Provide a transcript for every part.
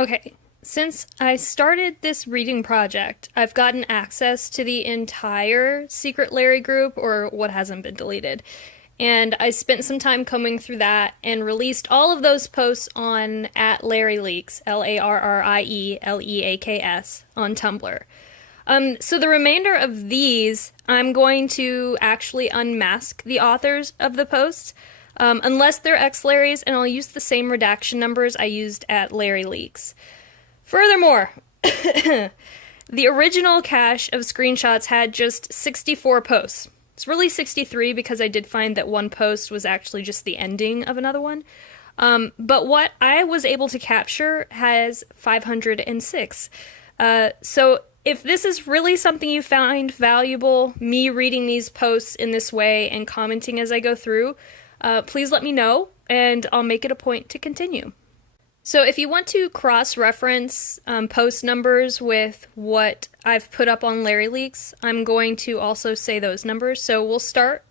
Okay, since I started this reading project, I've gotten access to the entire Secret Larry group, or what hasn't been deleted. And I spent some time combing through that and released all of those posts on at Larry Leaks, LarrieLeaks, on Tumblr. So the remainder of these, I'm going to actually unmask the authors of the posts, unless they're ex-Larrys, and I'll use the same redaction numbers I used at Larry Leaks. Furthermore, the original cache of screenshots had just 64 posts. It's really 63 because I did find that one post was actually just the ending of another one. But what I was able to capture has 506. So if this is really something you find valuable, me reading these posts in this way and commenting as I go through, please let me know, and I'll make it a point to continue. So if you want to cross-reference post numbers with what I've put up on Larry Leaks, I'm going to also say those numbers. So we'll start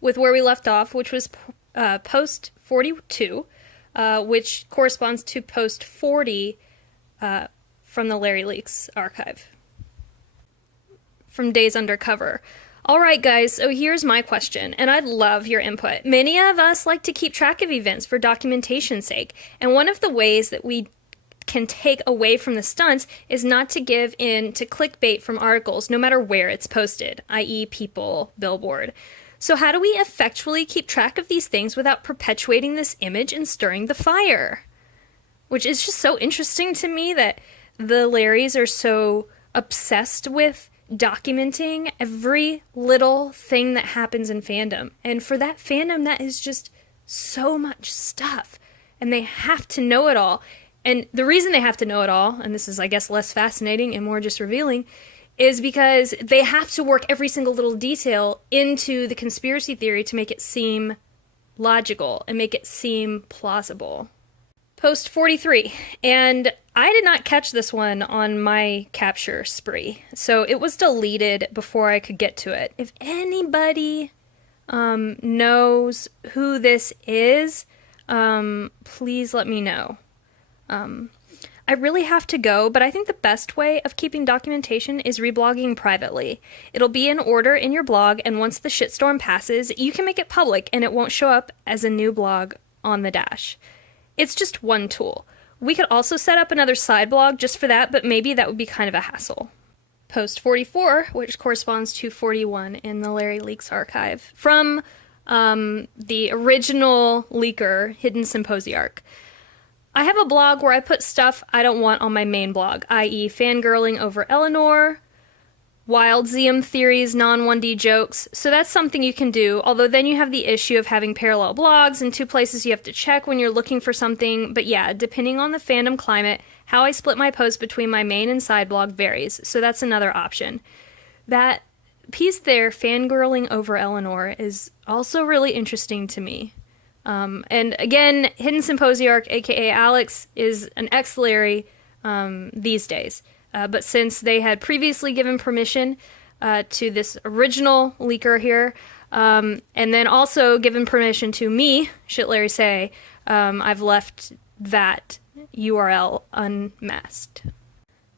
with where we left off, which was post 42, which corresponds to post 40 from the Larry Leaks archive, from Days Undercover. Alright guys, so here's my question, and I'd love your input. Many of us like to keep track of events for documentation's sake, and one of the ways that we can take away from the stunts is not to give in to clickbait from articles, no matter where it's posted, i.e. People, Billboard. So how do we effectually keep track of these things without perpetuating this image and stirring the fire? Which is just so interesting to me that the Larrys are so obsessed with documenting every little thing that happens in fandom. And for that fandom, that is just so much stuff. And they have to know it all. And the reason they have to know it all, and this is, I guess, less fascinating and more just revealing, is because they have to work every single little detail into the conspiracy theory to make it seem logical and make it seem plausible. Post 43, and I did not catch this one on my capture spree, so it was deleted before I could get to it. If anybody knows who this is, please let me know. I really have to go, but I think the best way of keeping documentation is reblogging privately. It'll be in order in your blog, and once the shitstorm passes, you can make it public and it won't show up as a new blog on the dash. It's just one tool. We could also set up another side blog just for that, but maybe that would be kind of a hassle. Post 44, which corresponds to 41 in the Larry Leaks archive, from the original leaker, Hidden Symposiarch. I have a blog where I put stuff I don't want on my main blog, i.e. fangirling over Eleanor, wild ZM theories, non-1D jokes, so that's something you can do, although then you have the issue of having parallel blogs and two places you have to check when you're looking for something, but yeah, depending on the fandom climate, how I split my posts between my main and side blog varies, so that's another option. That piece there, fangirling over Eleanor, is also really interesting to me. And again, Hidden Symposiarch, aka Alex, is an ex-Larry these days. But since they had previously given permission to this original leaker here, and then also given permission to me, Shit Larry Say, I've left that URL unmasked.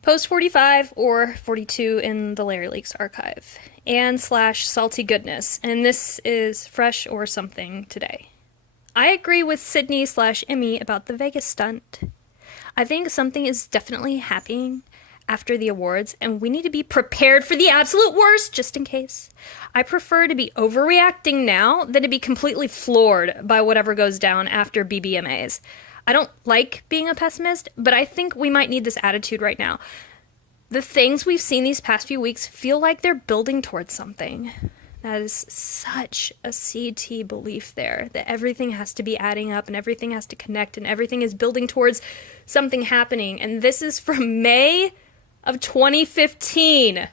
Post 45 or 42 in the Larry Leaks archive, and / salty goodness, and this is fresh or something today. I agree with Sydney / Emmy about the Vegas stunt. I think something is definitely happening after the awards, and we need to be prepared for the absolute worst, just in case. I prefer to be overreacting now than to be completely floored by whatever goes down after BBMAs. I don't like being a pessimist, but I think we might need this attitude right now. The things we've seen these past few weeks feel like they're building towards something. That is such a CT belief there, that everything has to be adding up and everything has to connect and everything is building towards something happening. And this is from May of 2015,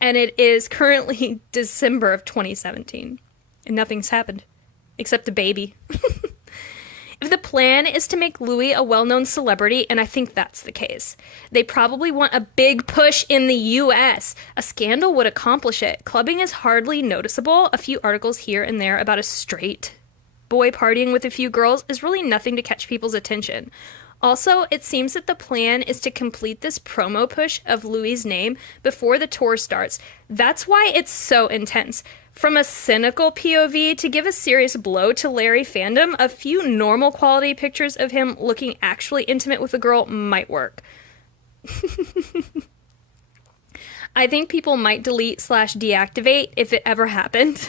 and it is currently December of 2017, and nothing's happened, except a baby. If the plan is to make Louis a well-known celebrity, and I think that's the case, they probably want a big push in the US. A scandal would accomplish it. Clubbing is hardly noticeable. A few articles here and there about a straight boy partying with a few girls is really nothing to catch people's attention. Also, it seems that the plan is to complete this promo push of Louis' name before the tour starts. That's why it's so intense. From a cynical POV, to give a serious blow to Larry fandom, a few normal quality pictures of him looking actually intimate with a girl might work. I think people might delete/deactivate if it ever happened.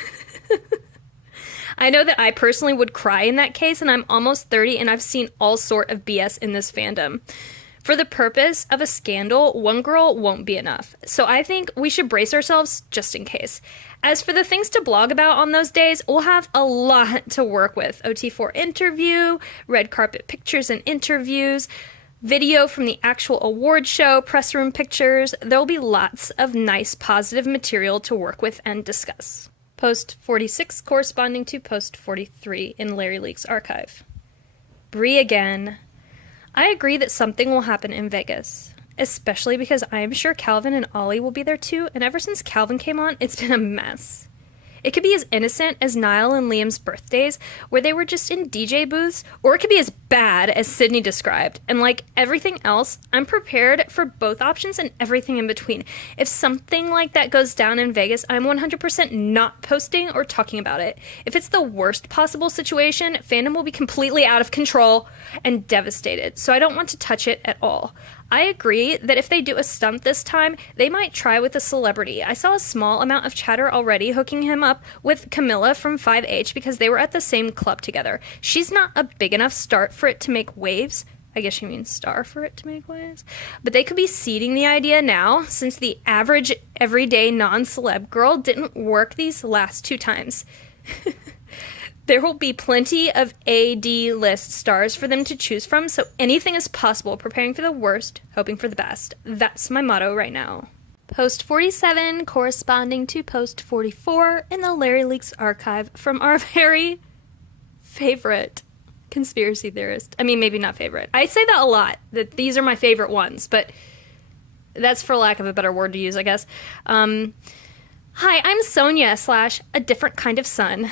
I know that I personally would cry in that case, and I'm almost 30 and I've seen all sort of BS in this fandom. For the purpose of a scandal, one girl won't be enough. So I think we should brace ourselves just in case. As for the things to blog about on those days, we'll have a lot to work with. OT4 interview, red carpet pictures and interviews, video from the actual award show, press room pictures. There'll be lots of nice positive material to work with and discuss. Post 46 corresponding to post 43 in Larry Leaks archive. Bree again. I agree that something will happen in Vegas, especially because I am sure Calvin and Ollie will be there too, and ever since Calvin came on, it's been a mess. It could be as innocent as Niall and Liam's birthdays, where they were just in DJ booths, or it could be as bad as Sydney described. And like everything else, I'm prepared for both options and everything in between. If something like that goes down in Vegas, I'm 100% not posting or talking about it. If it's the worst possible situation, fandom will be completely out of control and devastated, so I don't want to touch it at all. I agree that if they do a stunt this time, they might try with a celebrity. I saw a small amount of chatter already hooking him up with Camilla from 5H because they were at the same club together. She's not a big enough start for it to make waves. I guess she means star for it to make waves. But they could be seeding the idea now, since the average, everyday, non-celeb girl didn't work these last 2 times. There will be plenty of AD-list stars for them to choose from, so anything is possible, preparing for the worst, hoping for the best. That's my motto right now. Post 47 corresponding to post 44 in the Larry Leaks archive from our very favorite conspiracy theorist. I mean, maybe not favorite. I say that a lot, that these are my favorite ones, but that's for lack of a better word to use, I guess. Hi, I'm Sonia / a different kind of sun.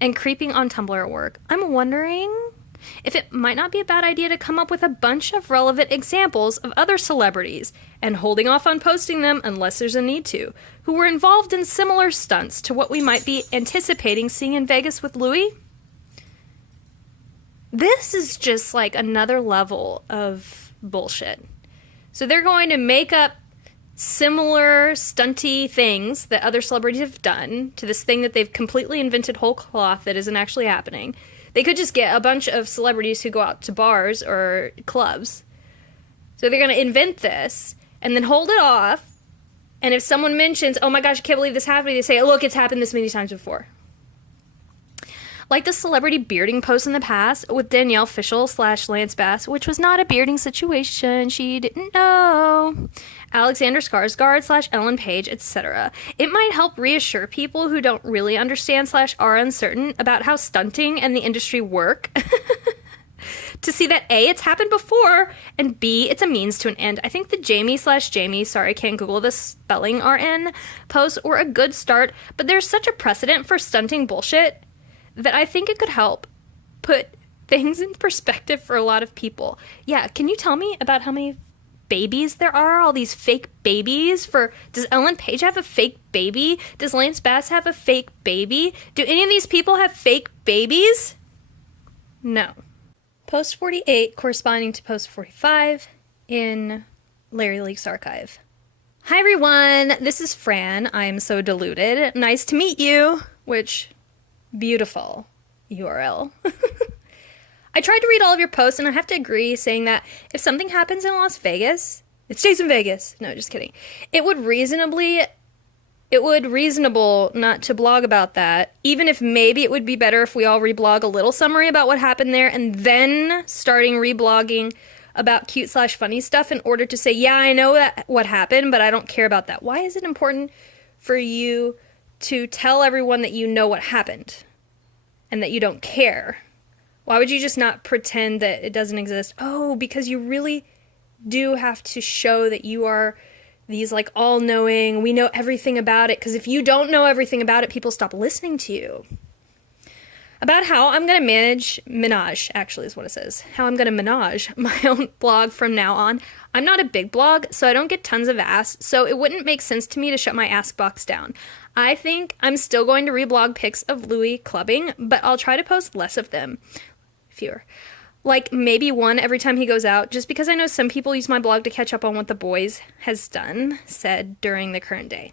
And creeping on Tumblr at work. I'm wondering if it might not be a bad idea to come up with a bunch of relevant examples of other celebrities, and holding off on posting them unless there's a need to, who were involved in similar stunts to what we might be anticipating seeing in Vegas with Louis. This is just like another level of bullshit. So they're going to make up similar stunty things that other celebrities have done to this thing that they've completely invented whole cloth that isn't actually happening. They could just get a bunch of celebrities who go out to bars or clubs. So they're going to invent this and then hold it off. And if someone mentions, oh my gosh, I can't believe this happened, they say, look, it's happened this many times before. Like the celebrity bearding post in the past with Danielle Fishel / Lance Bass, which was not a bearding situation. She didn't know. Alexander Skarsgård / Ellen Page, etc. It might help reassure people who don't really understand / are uncertain about how stunting and the industry work to see that A, it's happened before, and B, it's a means to an end. I think the Jamie / Jamie, sorry, can't Google the spelling RN, posts were a good start, but there's such a precedent for stunting bullshit that I think it could help put things in perspective for a lot of people. Yeah, can you tell me about how many babies there are? All these fake babies does Ellen Page have a fake baby? Does Lance Bass have a fake baby? Do any of these people have fake babies? No. Post 48 corresponding to post 45 in Larry Leaks archive. Hi everyone, this is Fran. I'm so deluded. Nice to meet you, which beautiful URL. I tried to read all of your posts, and I have to agree saying that if something happens in Las Vegas, it stays in Vegas. No, just kidding. It would reasonable not to blog about that, even if maybe it would be better if we all reblog a little summary about what happened there, and then starting reblogging about cute / funny stuff in order to say, yeah, I know that what happened, but I don't care about that. Why is it important for you to tell everyone that you know what happened and that you don't care? Why would you just not pretend that it doesn't exist? Oh, because you really do have to show that you are these like all-knowing, we know everything about it, because if you don't know everything about it, people stop listening to you. about how I'm going to menage, actually, is what it says. How I'm going to menage my own blog from now on. I'm not a big blog, so I don't get tons of asks, so it wouldn't make sense to me to shut my ask box down. I think I'm still going to reblog pics of Louis clubbing, but I'll try to post less of them. Fewer. Like maybe one every time he goes out, just because I know some people use my blog to catch up on what the boys has done, said during the current day.